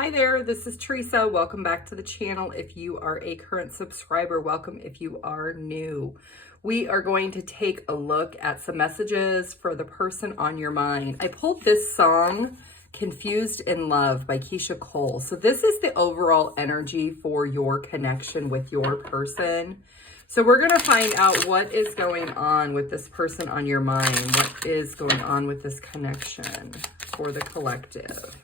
Hi there, this is Teresa. Welcome back to the channel. If you are a current subscriber, welcome if you are new. We are going to take a look at some messages for the person on your mind. I pulled this song, Confused in Love by Keisha Cole. So this is the overall energy for your connection with your person. So we're going to find out what is going on with this person on your mind. What is going on with this connection for the collective?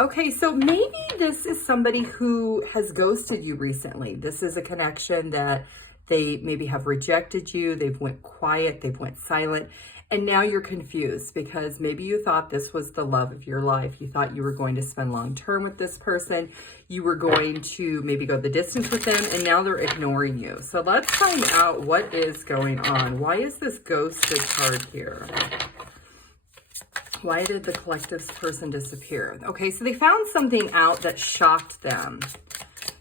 Okay, so maybe this is somebody who has ghosted you recently. This is a connection that they maybe have rejected you. They've went quiet, they've went silent, and now you're confused because maybe you thought this was the love of your life. You thought you were going to spend long term with this person. You were going to maybe go the distance with them, and now they're ignoring you. So let's find out what is going on. Why is this ghosted card here? Why did the collective's person disappear? Okay, so they found something out that shocked them.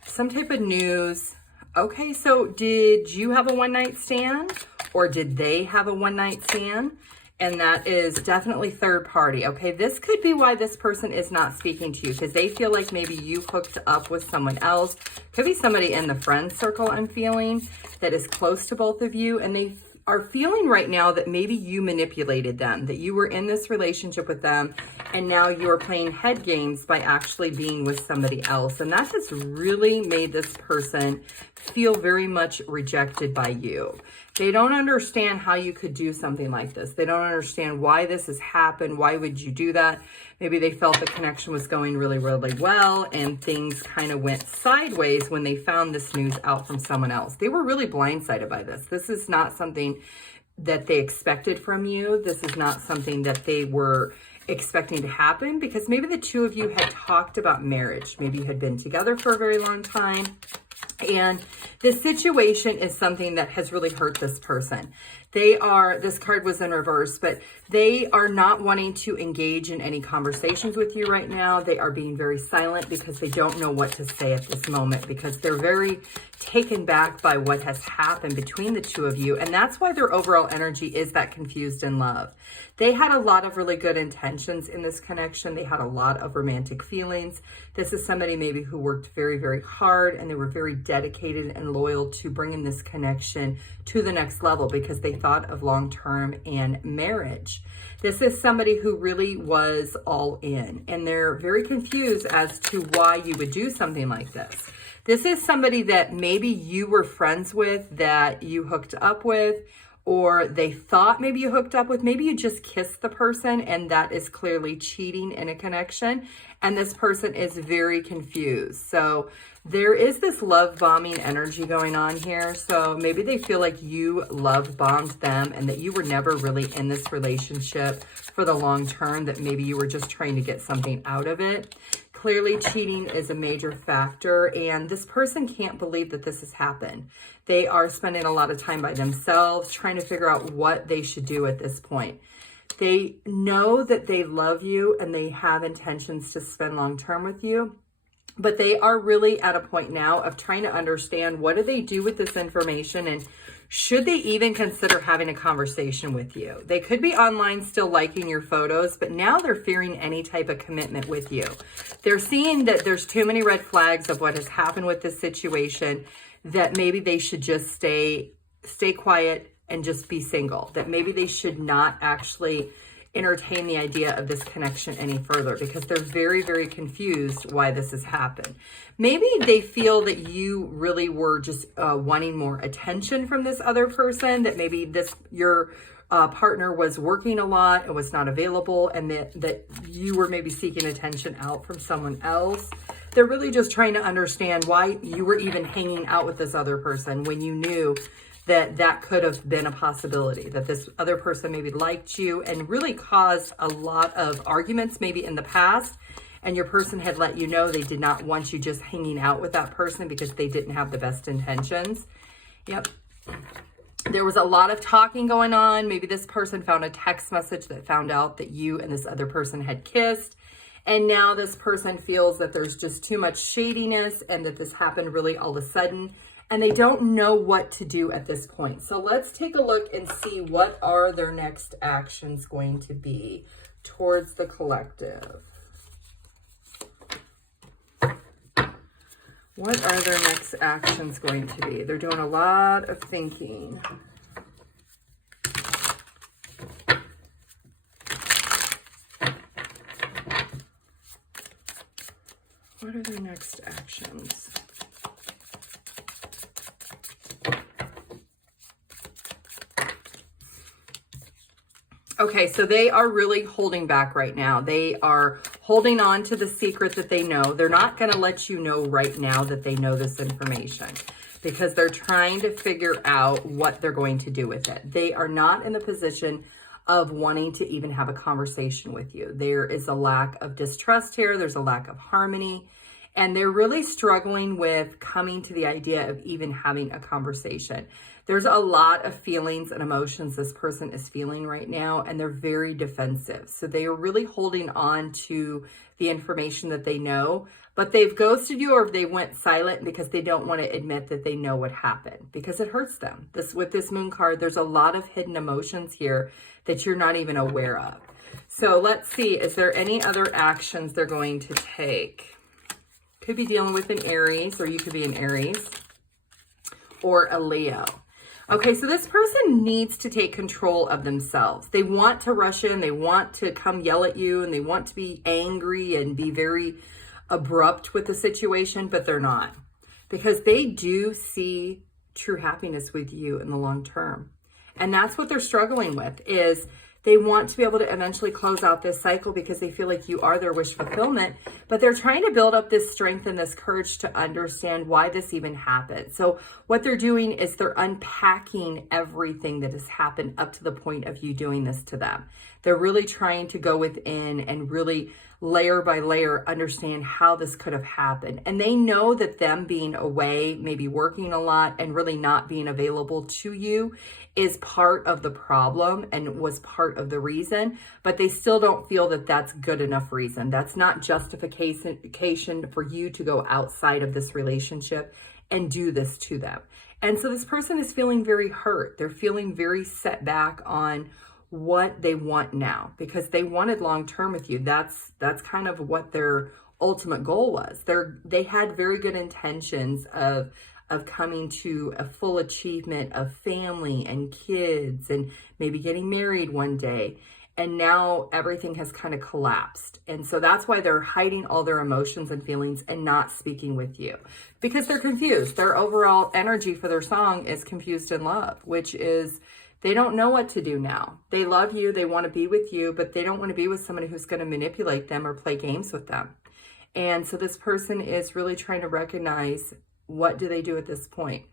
Some type of news. Okay, so did you have a one-night stand? Or did they have a one-night stand? And that is definitely third party. Okay, this could be why this person is not speaking to you, because they feel like maybe you hooked up with someone else. Could be somebody in the friend circle, I'm feeling, that is close to both of you, and they are feeling right now that maybe you manipulated them, that you were in this relationship with them, and now you're playing head games by actually being with somebody else. And that has really made this person feel very much rejected by you. They don't understand how you could do something like this. They don't understand why this has happened. Why would you do that? Maybe they felt the connection was going really, really well, and things kind of went sideways when they found this news out from someone else. They were really blindsided by this. This is not something that they expected from you. This is not something that they were expecting to happen, because maybe the two of you had talked about marriage. Maybe you had been together for a very long time. And this situation is something that has really hurt this person. This card was in reverse, but they are not wanting to engage in any conversations with you right now. They are being very silent because they don't know what to say at this moment, because they're very taken back by what has happened between the two of you. And that's why their overall energy is that confused in love. They had a lot of really good intentions in this connection. They had a lot of romantic feelings. This is somebody maybe who worked very, very hard, and they were very dedicated and loyal to bringing this connection to the next level because they thought of long-term and marriage. This is somebody who really was all in, and they're very confused as to why you would do something like this. This is somebody that maybe you were friends with, that you hooked up with, or they thought maybe you hooked up with. Maybe you just kissed the person, and that is clearly cheating in a connection. And this person is very confused. So there is this love bombing energy going on here. So maybe they feel like you love bombed them, and that you were never really in this relationship for the long term, that maybe you were just trying to get something out of it. Clearly, cheating is a major factor, and this person can't believe that this has happened. They are spending a lot of time by themselves, trying to figure out what they should do at this point. They know that they love you, and they have intentions to spend long term with you, but they are really at a point now of trying to understand, what do they do with this information, and should they even consider having a conversation with you? They could be online still liking your photos, but now they're fearing any type of commitment with you. They're seeing that there's too many red flags of what has happened with this situation, that maybe they should just stay quiet and just be single. That maybe they should not actually entertain the idea of this connection any further, because they're very, very confused why this has happened. Maybe they feel that you really were just wanting more attention from this other person, that maybe your partner was working a lot and was not available, and that you were maybe seeking attention out from someone else. They're really just trying to understand why you were even hanging out with this other person when you knew that could have been a possibility, that this other person maybe liked you and really caused a lot of arguments maybe in the past, and your person had let you know they did not want you just hanging out with that person because they didn't have the best intentions. Yep. There was a lot of talking going on. Maybe this person found a text message that found out that you and this other person had kissed. And now this person feels that there's just too much shadiness, and that this happened really all of a sudden, and they don't know what to do at this point. So let's take a look and see what are their next actions going to be towards the collective. What are their next actions going to be? They're doing a lot of thinking. What are their next actions? Okay, so they are really holding back right now. They are holding on to the secret that they know. They're not going to let you know right now that they know this information because they're trying to figure out what they're going to do with it. They are not in the position of wanting to even have a conversation with you. There is a lack of distrust here. There's a lack of harmony. And they're really struggling with coming to the idea of even having a conversation. There's a lot of feelings and emotions this person is feeling right now, and they're very defensive. So they are really holding on to the information that they know, but they've ghosted you or they went silent because they don't want to admit that they know what happened because it hurts them. With this moon card, there's a lot of hidden emotions here that you're not even aware of. So let's see, is there any other actions they're going to take? Could be dealing with an Aries, or you could be an Aries or a Leo. Okay, so this person needs to take control of themselves. They want to rush in, they want to come yell at you, and they want to be angry and be very abrupt with the situation, but they're not. Because they do see true happiness with you in the long term. And that's what they're struggling with, is they want to be able to eventually close out this cycle because they feel like you are their wish fulfillment, but they're trying to build up this strength and this courage to understand why this even happened. So what they're doing is they're unpacking everything that has happened up to the point of you doing this to them. They're really trying to go within and really layer by layer understand how this could have happened. And they know that them being away, maybe working a lot and really not being available to you is part of the problem and was part of the reason, but they still don't feel that that's good enough reason. That's not justification for you to go outside of this relationship and do this to them. And so this person is feeling very hurt. They're feeling very set back on what they want now because they wanted long-term with you. That's kind of what their ultimate goal was. They had very good intentions of coming to a full achievement of family and kids and maybe getting married one day. And now everything has kind of collapsed. And so that's why they're hiding all their emotions and feelings and not speaking with you because they're confused. Their overall energy for their song is confused in love, which is they don't know what to do now. They love you. They want to be with you, but they don't want to be with somebody who's going to manipulate them or play games with them. And so this person is really trying to recognize, what do they do at this point?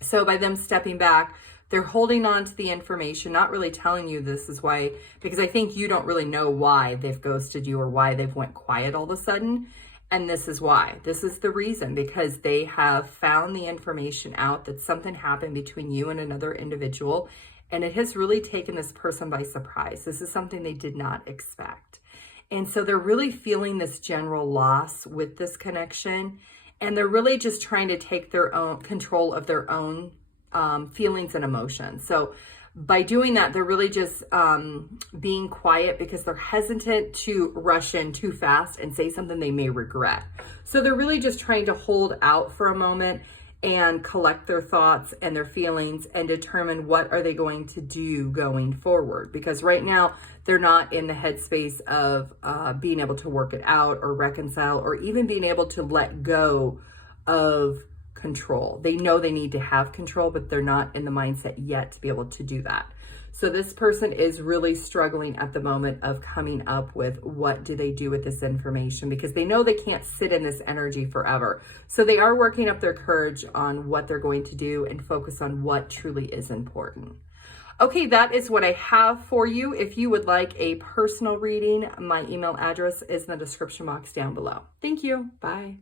So by them stepping back, they're holding on to the information, not really telling you this is why, because I think you don't really know why they've ghosted you or why they've went quiet all of a sudden. And this is why. This is the reason, because they have found the information out that something happened between you and another individual. And it has really taken this person by surprise. This is something they did not expect. And so they're really feeling this general loss with this connection. And they're really just trying to take their own control of their own feelings and emotions. So by doing that, they're really just being quiet because they're hesitant to rush in too fast and say something they may regret. So they're really just trying to hold out for a moment and collect their thoughts and their feelings and determine what are they going to do going forward. Because right now, they're not in the headspace of being able to work it out or reconcile or even being able to let go of control. They know they need to have control, but they're not in the mindset yet to be able to do that. So this person is really struggling at the moment of coming up with what do they do with this information, because they know they can't sit in this energy forever. So they are working up their courage on what they're going to do and focus on what truly is important. Okay, that is what I have for you. If you would like a personal reading, my email address is in the description box down below. Thank you. Bye.